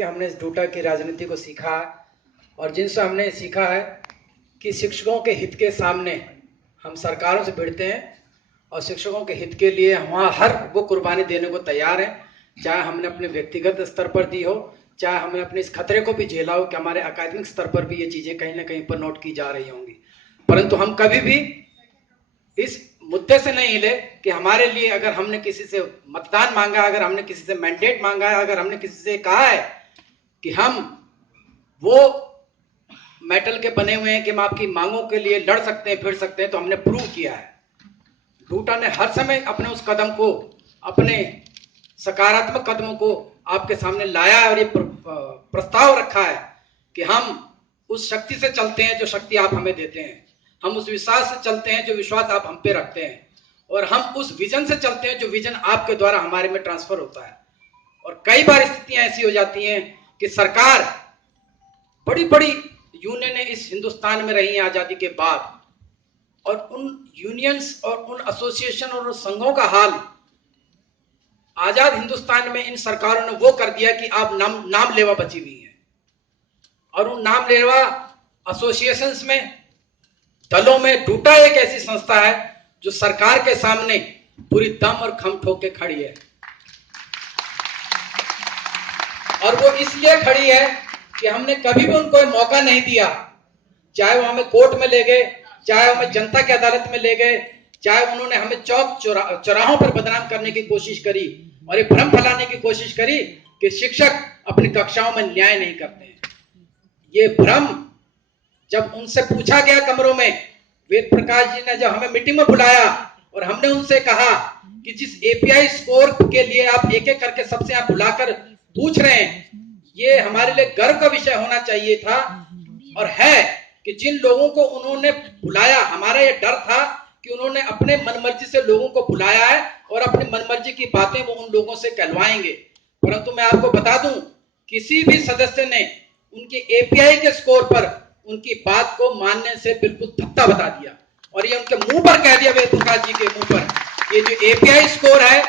हमने इस डूटा की राजनीति को सीखा और जिनसे हमने सीखा है कि शिक्षकों के हित के सामने हम सरकारों से भिड़ते हैं और शिक्षकों के हित के लिए हम हर वो कुर्बानी देने को तैयार हैं, चाहे हमने अपने व्यक्तिगत स्तर पर दी हो, चाहे हमने अपने इस खतरे को भी झेला हो कि हमारे अकादमिक स्तर पर भी ये चीज़ें कहीं ना कहीं पर नोट की जा रही होंगी। परंतु हम कभी भी इस मुद्दे से नहीं हिले कि हमारे लिए अगर हमने किसी से मतदान मांगा, अगर हमने किसी से मैंडेट मांगा है, अगर हमने किसी से कहा है कि हम वो मेटल के बने हुए हैं कि हम आपकी मांगों के लिए लड़ सकते हैं, फिर सकते हैं, तो हमने प्रूव किया है। डूटा ने हर समय अपने उस कदम को, अपने सकारात्मक कदमों को आपके सामने लाया है और ये प्रस्ताव रखा है कि हम उस शक्ति से चलते हैं जो शक्ति आप हमें देते हैं, हम उस विश्वास से चलते हैं जो विश्वास आप हम पे रखते हैं, और हम उस विजन से चलते हैं जो विजन आपके द्वारा हमारे में ट्रांसफर होता है। और कई बार स्थितियां ऐसी हो जाती हैं कि सरकार, बड़ी बड़ी यूनियनें इस हिंदुस्तान में रही हैं आजादी के बाद, और उन यूनियंस और उन एसोसिएशन और उन संघों का हाल आजाद हिंदुस्तान में इन सरकारों ने वो कर दिया कि आप नाम लेवा बची हुई है। और उन नाम लेवा एसोसिएशंस में, दलों में डूटा एक ऐसी संस्था है जो सरकार के सामने पूरी दम और खम ठोक के खड़ी है। और वो इसलिए खड़ी है कि हमने कभी भी उनको मौका नहीं दिया, चाहे वो हमें कोर्ट में ले गए, चाहे हमें जनता की अदालत में ले गए, चाहे उन्होंने हमें चौक चौराहों पर बदनाम करने की कोशिश करी और ये भ्रम फैलाने की कोशिश करी कि शिक्षक अपनी कक्षाओं में न्याय नहीं करते हैं। ये भ्रम जब उनसे पूछा गया कमरों में, वेद प्रकाश जी ने जब हमें मीटिंग में बुलाया और हमने उनसे कहा कि जिस एपीआई स्कोर के लिए आप एक एक करके सबसे आप बुलाकर पूछ रहे हैं, ये हमारे लिए गर्व का विषय होना चाहिए था और है कि जिन लोगों को उन्होंने बुलाया, हमारा ये डर था कि उन्होंने अपने मनमर्जी से लोगों को बुलाया है और अपनी मनमर्जी की बातें वो उन लोगों से कहलवाएंगे। परंतु मैं आपको बता दूं, किसी भी सदस्य ने उनके एपीआई के स्कोर पर उनकी बात को मानने से बिल्कुल धत्ता बता दिया और ये उनके मुंह पर कह दिया, वेद प्रकाश जी के मुंह पर, ये जो एपीआई स्कोर है